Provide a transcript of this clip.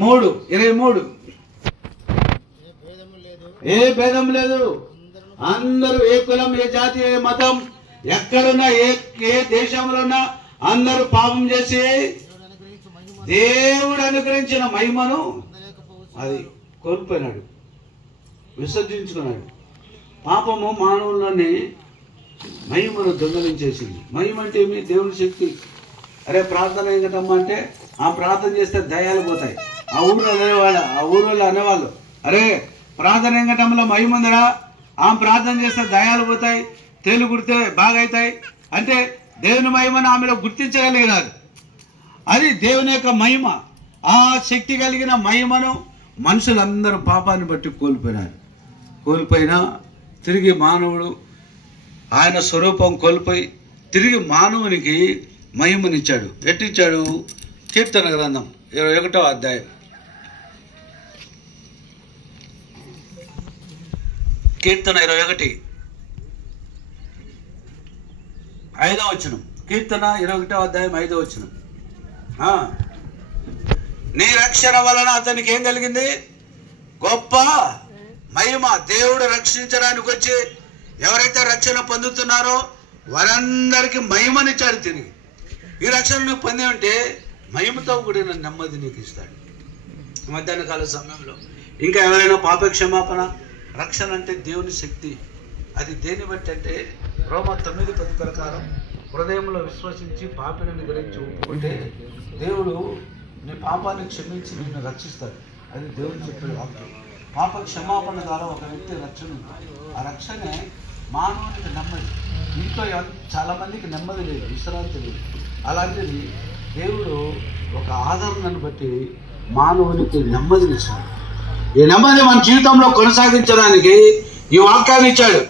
3:23 ఏ భేదం లేదు, అందరూ ఏ కులం, ఏ జాతి, ఏ మతం, ఎక్కడున్నా, ఏ దేశంలో ఉన్నా అందరూ పాపం చేసి దేవుడు అనుగ్రహించిన మహిమను అది కోల్పోయినాడు, విసర్జించుకున్నాడు. పాపము మానవులని మహిమను దొంగలించేసింది. మహిమ అంటే ఏమి? దేవుని శక్తి. అరే ప్రార్థన ఏంటమ్మా అంటే, ఆ ప్రార్థన చేస్తే దయ్యాలు పోతాయి. ఆ ఊళ్ళో అనేవాళ్ళు, అరే ప్రార్థన ఏంటంలో మహిమ ఉందిరా, ఆ ప్రార్థన చేస్తే దయ్యాలు పోతాయి, తేలు కుడితే బాగా అవుతాయి అంటే దేవుని మహిమను ఆమెలో గుర్తించగలిగినారు. అది దేవుని యొక్క మహిమ. ఆ శక్తి కలిగిన మహిమను మనుషులందరూ పాపాన్ని బట్టి కోల్పోయినా తిరిగి మానవుడు ఆయన స్వరూపం కోల్పోయి తిరిగి మానవునికి మహిమనిచ్చాడు. ఎట్టిచ్చాడు? కీర్తన గ్రంథం 21వ అధ్యాయం. కీర్తన 21 5వ వచనం. కీర్తన 21వ అధ్యాయం 5వ వచనం. నీ రక్షణ వలన అతనికి ఏం కలిగింది? గొప్ప మహిమ. దేవుడు రక్షించడానికి వచ్చి ఎవరైతే రక్షణ పొందుతున్నారో వారందరికీ మహిమనిచ్చాడు. తిరిగి ఈ రక్షణ నువ్వు పొంది ఉంటే మహిమతో కూడిన నెమ్మది నీకు ఇస్తాడు. మధ్యాహ్న కాల సమయంలో ఇంకా ఎవరైనా పాప క్షమాపణ, రక్షణ అంటే దేవుని శక్తి. అది దేని బట్టి అంటే రోమా 9:10 ప్రకారం హృదయంలో విశ్వసించి పాపిని గురించి ఒప్పుకుంటే దేవుడు నీ పాపాన్ని క్షమించి నిన్ను రక్షిస్తాడు. అది దేవుడు చెప్పే వాక్యం. పాప క్షమాపణ ద్వారా ఒక వ్యక్తి రక్షణ ఉంది. ఆ రక్షణే మానవునికి నెమ్మది. ఇంట్లో చాలా మందికి నెమ్మది లేదు, విశ్రాంతి లేదు. అలాంటిది దేవుడు ఒక ఆదరణను బట్టి మానవునికి నెమ్మదినిచ్చాడు. ఈ నెమ్మది మన జీవితంలో కొనసాగించడానికి ఈ వాక్యాన్ని ఇచ్చాడు.